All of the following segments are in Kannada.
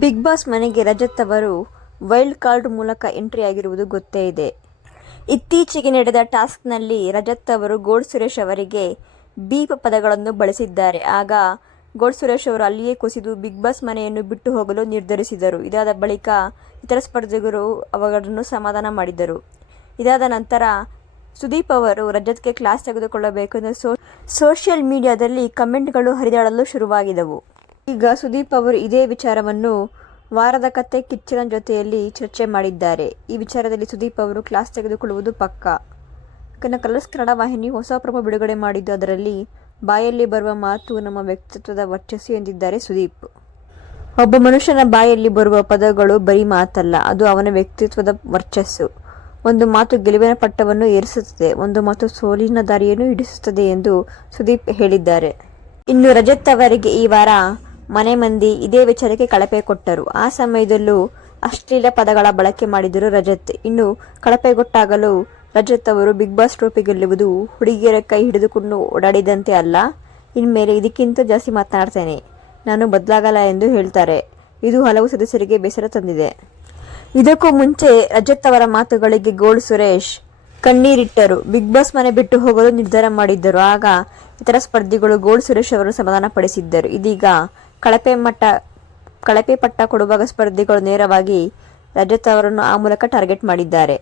ಬಿಗ್ ಬಾಸ್ ಮನೆಗೆ ರಜತ್ ಅವರು ವೈಲ್ಡ್ ಕಾರ್ಡ್ ಮೂಲಕ ಎಂಟ್ರಿ ಆಗಿರುವುದು ಗೊತ್ತೇ ಇದೆ. ಇತ್ತೀಚೆಗೆ ನಡೆದ ಟಾಸ್ಕ್ನಲ್ಲಿ ರಜತ್ ಅವರು ಗೋಡ್ ಸುರೇಶ್ ಅವರಿಗೆ ಬೀಪ ಪದಗಳನ್ನು ಬಳಸಿದ್ದಾರೆ. ಆಗ ಗೋಡ್ ಸುರೇಶ್ ಅವರು ಅಲ್ಲಿಯೇ ಕುಸಿದು ಬಿಗ್ ಬಾಸ್ ಮನೆಯನ್ನು ಬಿಟ್ಟು ಹೋಗಲು ನಿರ್ಧರಿಸಿದರು. ಇದಾದ ಬಳಿಕ ಇತರ ಸ್ಪರ್ಧಿಗರು ಅವರನ್ನು ಸಮಾಧಾನ ಮಾಡಿದರು. ಇದಾದ ನಂತರ ಸುದೀಪ್ ಅವರು ರಜತ್ಗೆ ಕ್ಲಾಸ್ ತೆಗೆದುಕೊಳ್ಳಬೇಕು ಎಂದು ಸೋ, ಸೋಷಿಯಲ್ ಮೀಡಿಯಾದಲ್ಲಿ ಕಮೆಂಟ್ಗಳು ಹರಿದಾಡಲು ಶುರುವಾಗಿದವು. ಈಗ ಸುದೀಪ್ ಅವರು ಇದೇ ವಿಚಾರವನ್ನು ವಾರದ ಕತೆ ಕಿಚ್ಚನ ಜೊತೆಯಲ್ಲಿ ಚರ್ಚೆ ಮಾಡಿದ್ದಾರೆ. ಈ ವಿಚಾರದಲ್ಲಿ ಸುದೀಪ್ ಅವರು ಕ್ಲಾಸ್ ತೆಗೆದುಕೊಳ್ಳುವುದು ಪಕ್ಕ. ಯಾಕಂದರೆ ಕಲರ್ಸ್ ಕನ್ನಡ ವಾಹಿನಿ ಹೊಸ ಪ್ರಭು ಬಿಡುಗಡೆ ಮಾಡಿದ್ದು ಅದರಲ್ಲಿ ಬಾಯಲ್ಲಿ ಬರುವ ಮಾತು ನಮ್ಮ ವ್ಯಕ್ತಿತ್ವದ ವರ್ಚಸ್ಸು ಎಂದಿದ್ದಾರೆ ಸುದೀಪ್. ಒಬ್ಬ ಮನುಷ್ಯನ ಬಾಯಲ್ಲಿ ಬರುವ ಪದಗಳು ಬರೀ ಮಾತಲ್ಲ, ಅದು ಅವನ ವ್ಯಕ್ತಿತ್ವದ ವರ್ಚಸ್ಸು. ಒಂದು ಮಾತು ಗೆಲುವಿನ ಪಟ್ಟವನ್ನು ಏರಿಸುತ್ತದೆ, ಒಂದು ಮಾತು ಸೋಲಿನ ದಾರಿಯನ್ನು ಹಿಡಿಸುತ್ತದೆ ಎಂದು ಸುದೀಪ್ ಹೇಳಿದ್ದಾರೆ. ಇನ್ನು ರಜತ್ ಅವರಿಗೆ ಈ ವಾರ ಮನೆ ಮಂದಿ ಇದೇ ವಿಚಾರಕ್ಕೆ ಕಳಪೆ ಕೊಟ್ಟರು. ಆ ಸಮಯದಲ್ಲೂ ಅಶ್ಲೀಲ ಪದಗಳ ಬಳಕೆ ಮಾಡಿದರು ರಜತ್. ಇನ್ನು ಕಳಪೆಗೊಟ್ಟಾಗಲು ರಜತ್ ಅವರು ಬಿಗ್ ಬಾಸ್ ಟ್ರೋಫಿ ಗೆಲ್ಲುವುದು ಹುಡುಗಿಯರ ಕೈ ಹಿಡಿದುಕೊಂಡು ಓಡಾಡಿದಂತೆ ಅಲ್ಲ. ಇನ್ಮೇಲೆ ಇದಕ್ಕಿಂತ ಜಾಸ್ತಿ ಮಾತನಾಡ್ತೇನೆ. ನಾನು ಬದಲಾಗಲ್ಲ ಎಂದು ಹೇಳ್ತಾರೆ. ಇದು ಹಲವು ಸದಸ್ಯರಿಗೆ ಬೇಸರ ತಂದಿದೆ. ಇದಕ್ಕೂ ಮುಂಚೆ ರಜತ್ ಅವರ ಮಾತುಗಳಿಗೆ ಗೋಲ್ ಸುರೇಶ್ ಕಣ್ಣೀರಿಟ್ಟರು. ಬಿಗ್ ಬಾಸ್ ಮನೆ ಬಿಟ್ಟು ಹೋಗಲು ನಿರ್ಧಾರ ಮಾಡಿದ್ದರು. ಆಗ ಇತರ ಸ್ಪರ್ಧಿಗಳು ಗೋಲ್ ಸುರೇಶ್ ಅವರನ್ನು ಸಮಾಧಾನ ಪಡಿಸಿದ್ದರು ಇದೀಗ ಕಳಪೆ ಮಟ್ಟ, ಕಳಪೆ ಪಟ್ಟ ಕೊಡುವಾಗ ಸ್ಪರ್ಧಿಗಳು ನೇರವಾಗಿ ರಜತ್ ಅವರನ್ನು ಆ ಮೂಲಕ ಟಾರ್ಗೆಟ್ ಮಾಡಿದ್ದಾರೆ.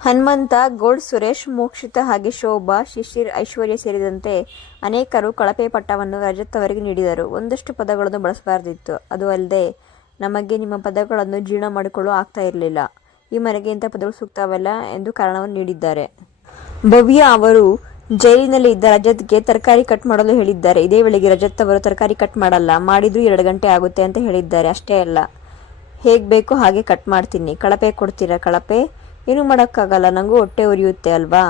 ಹನುಮಂತ ಗೋಲ್ಡ್ ಸುರೇಶ್, ಮೋಕ್ಷಿತ ಹಾಗೆ ಶೋಭಾ, ಶಿಶಿರ್, ಐಶ್ವರ್ಯ ಸೇರಿದಂತೆ ಅನೇಕರು ಕಳಪೆ ಪಟ್ಟವನ್ನು ರಜತ್ ಅವರಿಗೆ ನೀಡಿದರು. ಒಂದಷ್ಟು ಪದಗಳನ್ನು ಬಳಸಬಾರದಿತ್ತು. ಅದು ಅಲ್ಲದೆ ನಮಗೆ ನಿಮ್ಮ ಪದಗಳನ್ನು ಜೀರ್ಣ ಮಾಡಿಕೊಳ್ಳಲು ಆಗ್ತಾ ಇರಲಿಲ್ಲ. ಈ ಮನೆಗೆ ಇಂಥ ಪದಗಳು ಸೂಕ್ತವಲ್ಲ ಎಂದು ಕಾರಣವನ್ನು ನೀಡಿದ್ದಾರೆ. ಭವ್ಯ ಅವರು ಜೈಲಿನಲ್ಲಿ ಇದ್ದ ರಜತ್ಗೆ ತರಕಾರಿ ಕಟ್ ಮಾಡಲು ಹೇಳಿದ್ದಾರೆ. ಇದೇ ವೇಳೆಗೆ ರಜತ್ ಅವರು ತರಕಾರಿ ಕಟ್ ಮಾಡಲ್ಲ, ಮಾಡಿದ್ರು ಎರಡು ಗಂಟೆ ಆಗುತ್ತೆ ಅಂತ ಹೇಳಿದ್ದಾರೆ. ಅಷ್ಟೇ ಅಲ್ಲ, ಹೇಗೆ ಬೇಕೋ ಹಾಗೆ ಕಟ್ ಮಾಡ್ತೀನಿ. ಕಳಪೆ ಕೊಡ್ತೀರಾ ಕಳಪೆ? ಏನು ಮಾಡೋಕ್ಕಾಗಲ್ಲ ನನಗೂ ಹೊಟ್ಟೆ ಉರಿಯುತ್ತೆ ಅಲ್ವಾ?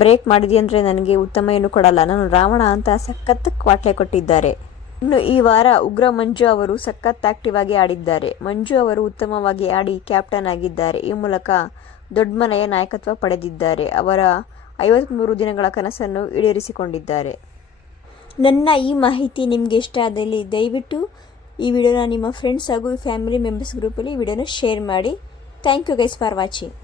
ಬ್ರೇಕ್ ಅಂದರೆ ನನಗೆ ಉತ್ತಮ ಏನು ಕೊಡಲ್ಲ. ನಾನು ರಾವಣ ಅಂತ ಸಖತ್ ಕ್ವಾಟ್ಲೆ ಕೊಟ್ಟಿದ್ದಾರೆ. ಇನ್ನು ಈ ವಾರ ಉಗ್ರ ಮಂಜು ಅವರು ಸಖತ್ ಆಕ್ಟಿವ್ ಆಗಿ ಆಡಿದ್ದಾರೆ. ಮಂಜು ಅವರು ಉತ್ತಮವಾಗಿ ಆಡಿ ಕ್ಯಾಪ್ಟನ್ ಆಗಿದ್ದಾರೆ. ಈ ಮೂಲಕ ದೊಡ್ಡ ಮನೆಯ ನಾಯಕತ್ವ ಪಡೆದಿದ್ದಾರೆ. ಅವರ ಐವತ್ತ್ಮೂರು ದಿನಗಳ ಕನಸನ್ನು ಈಡೇರಿಸಿಕೊಂಡಿದ್ದಾರೆ. ನನ್ನ ಈ ಮಾಹಿತಿ ನಿಮಗೆ ಇಷ್ಟ ಆದಲ್ಲಿ ದಯವಿಟ್ಟು ಈ ವಿಡಿಯೋನ ನಿಮ್ಮ ಫ್ರೆಂಡ್ಸ್ ಹಾಗೂ ಫ್ಯಾಮಿಲಿ ಮೆಂಬರ್ಸ್ ಗ್ರೂಪಲ್ಲಿ ವಿಡಿಯೋನ ಶೇರ್ ಮಾಡಿ. Thank you guys for watching